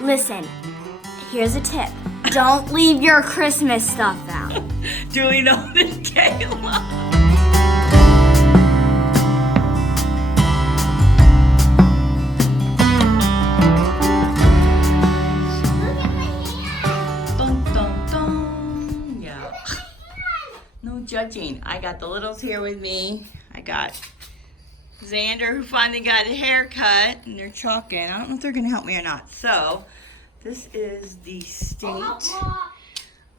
Listen, here's a tip. Don't leave your Christmas stuff out. Duly noted, Kayla. No judging. I got the littles here with me. I got Xander, who finally got a haircut, and they're chalking. I don't know if they're gonna help me or not. So, this is the state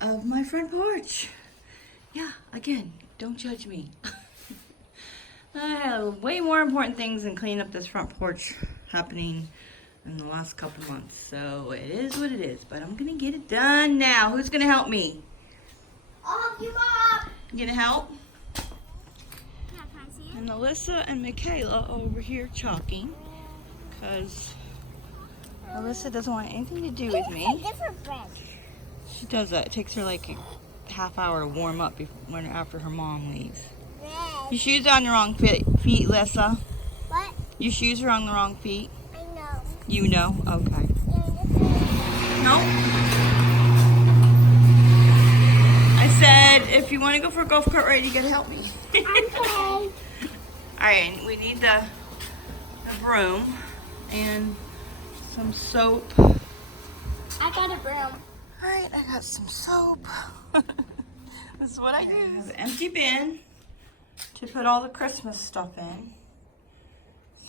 of my front porch. Yeah, again, don't judge me. I have way more important things than cleaning up this front porch happening in the last couple months. So, it is what it is. But I'm gonna get it done now. Who's gonna help me? I'll help you, Mom. You gonna help? Yeah, can I see it? And Alyssa and Michaela over here chalking because Alyssa doesn't want anything to do with It's me. a different brand. She does that. It takes her like a half hour to warm up after her mom leaves. Red. Your shoes are on the wrong feet, Alyssa. What? Your shoes are on the wrong feet. I know. You know? Okay. No. I said, if you want to go for a golf cart ride, you gotta help me. Okay. Alright, we need the broom and some soap. I got a broom. Alright, I got some soap. This is what I use. I have an empty bin to put all the Christmas stuff in.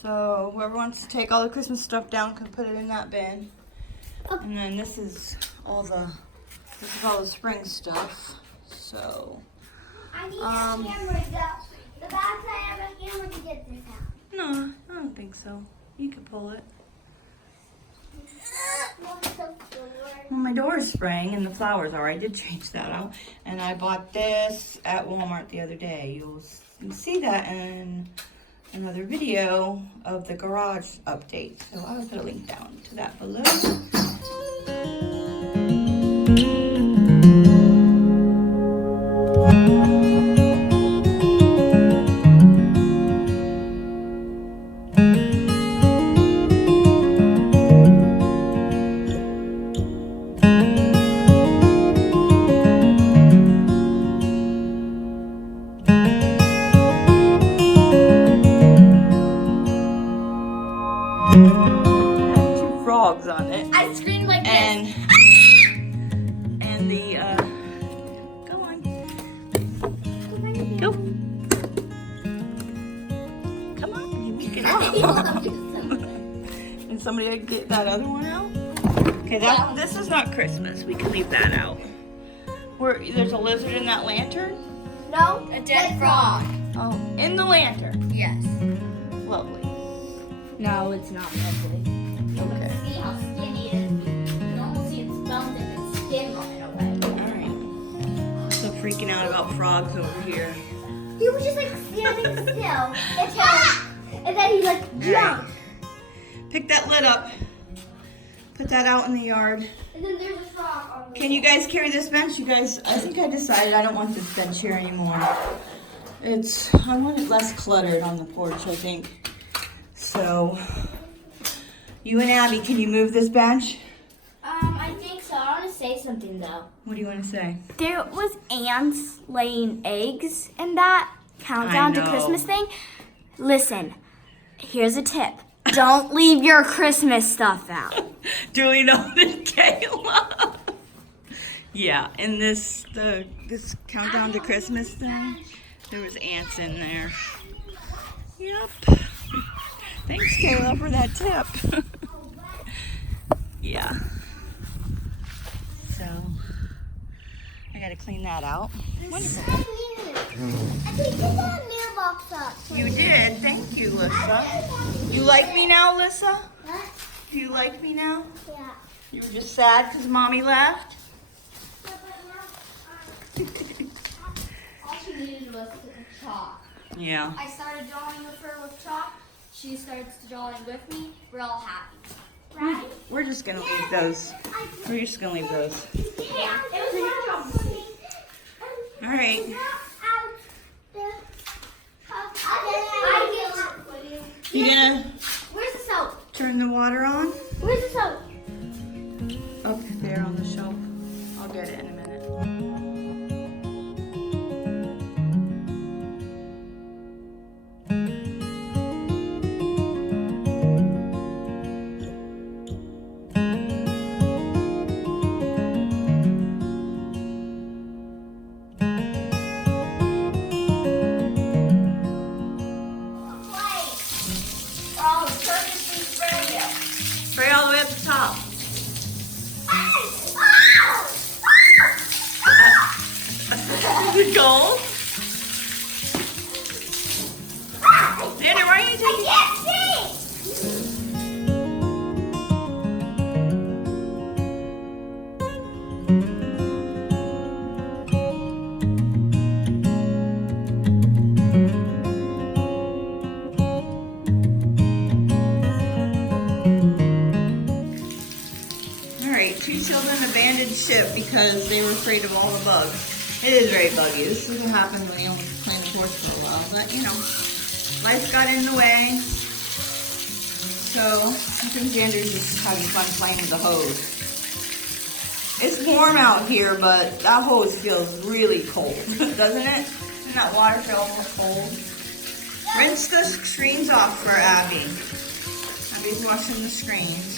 So whoever wants to take all the Christmas stuff down can put it in that bin. And then this is all the spring stuff. So I need a camera though. The back I have a camera to get this out. no, I don't think so. You can pull it. Well, my door is spraying and the flowers are. I did change that out. And I bought this at Walmart the other day. You'll see that in another video of the garage update. So I will put a link down to that below. Two frogs on it. I screamed like And this. the go on. Go. Come on, you make it off. And somebody get that other one out? Okay, this is not Christmas. We can leave that out. There's a lizard in that lantern? No, a dead frog. Oh, in the lantern. Yes. Lovely. No, it's not lovely. Okay. See how skinny it is. You can almost see its bones and its skin running away. Alright. So freaking out about frogs over here. He was just like standing still and then he like jumped. Pick that lid up. Put that out in the yard. And then there's a frog on the Can you guys carry this bench? You guys, I think I decided I don't want this bench here anymore. I want it less cluttered on the porch, I think. So, you and Abby, can you move this bench? I think so. I want to say something though. What do you want to say? There was ants laying eggs in that countdown to know. Christmas thing. Listen, here's a tip. Don't leave your Christmas stuff out. Duly noted, Kayla. Yeah, in this countdown to Christmas thing, there was ants in there. Yep. Thanks, Kayla, for that tip. Yeah. So, I gotta clean that out. Wonderful. I think you got a mirror box up. You did. Thank you, Lissa. You like me now, Lissa? What? Do you like me now? Yeah. You were just sad because Mommy left? All she needed was chalk. Yeah. I started drawing with her with chalk. She starts drawing with me. We're all happy. Right? We're just gonna leave those. We're just gonna leave those. Yeah. It was your job. All right. I You gonna Where's the soap? turn the water on? Where's the soap? up there on the shelf. I'll get it in a minute. Spray all the way up the top. Is it gold? Xander, why are you taking... I can't see! Alright, 2 children abandoned ship because they were afraid of all the bugs. It is very buggy. This is what happens when you only clean the porch for a while. But, you know, life got in the way. So, I think Xander's just having fun playing with the hose. It's warm out here, but that hose feels really cold, doesn't it? Doesn't that water feel almost cold? Rinse the screens off for Abby. Abby's washing the screens.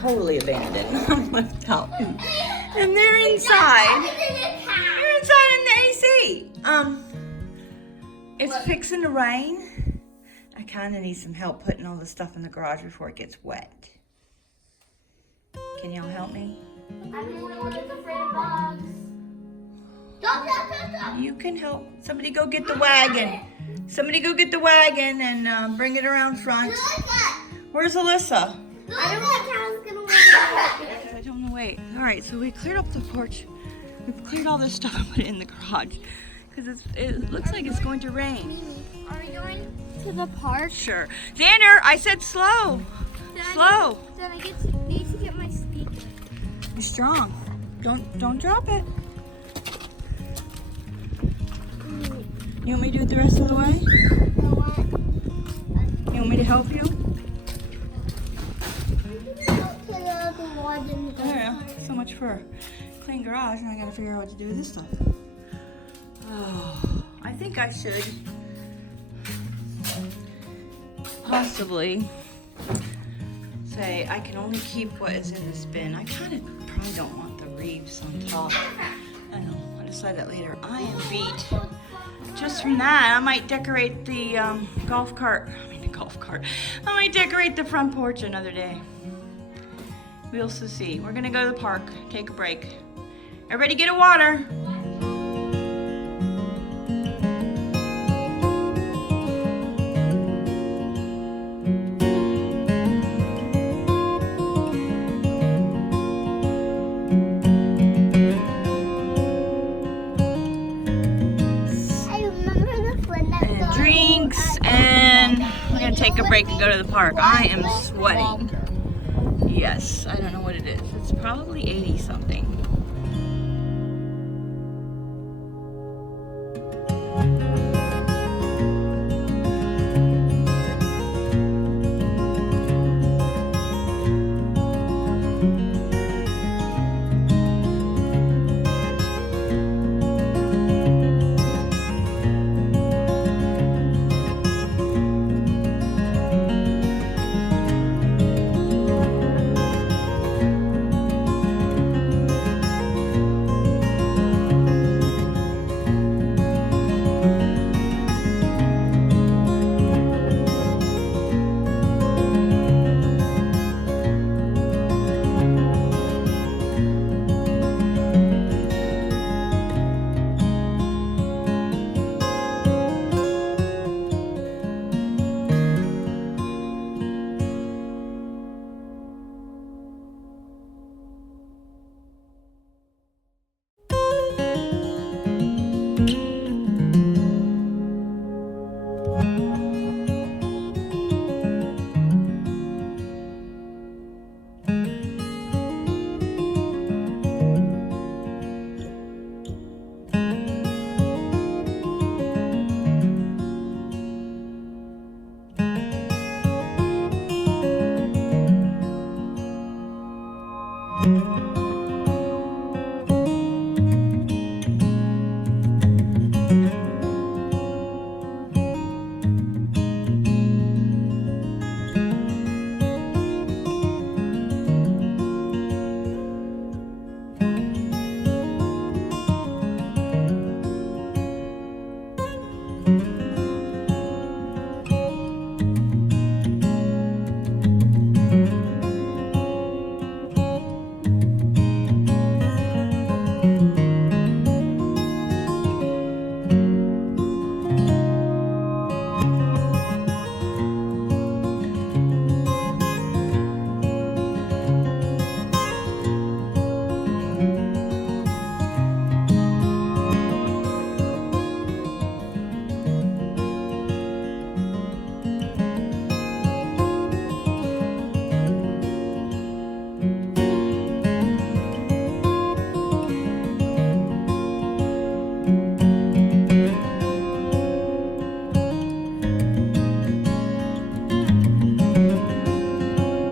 Totally abandoned. I'm left out. And they're inside. They're inside in the AC. It's fixing to rain. I kind of need some help putting all the stuff in the garage before it gets wet. Can y'all help me? We're just afraid of bugs. Stop. You can help. Somebody go get the wagon. Somebody go get the wagon and bring it around front. Where's Alyssa? I don't think Carol's gonna wait. I don't know. Wait. All right. So we cleared up the porch. We've cleared all this stuff and put it in the garage because it looks like it's going to rain. Are we going to the park? Sure. Xander, I said slow. Slow. Then I need to get my speaker. Be strong. Don't drop it. You want me to do it the rest of the way? You want me to help you? Yeah, so much for clean garage, and I gotta figure out what to do with this stuff. Oh, I think I should possibly say I can only keep what is in this bin. I kind of probably don't want the reeds on top. I don't know, I'll decide that later. I am beat. Just from that, I might decorate the golf cart. I might decorate the front porch another day. We'll see. We're gonna go to the park, take a break. Everybody get a water. I remember the friend that And drinks, and we're gonna take a break and go to the park. I am sweating. Yes, I don't know what it is. It's probably 80 something.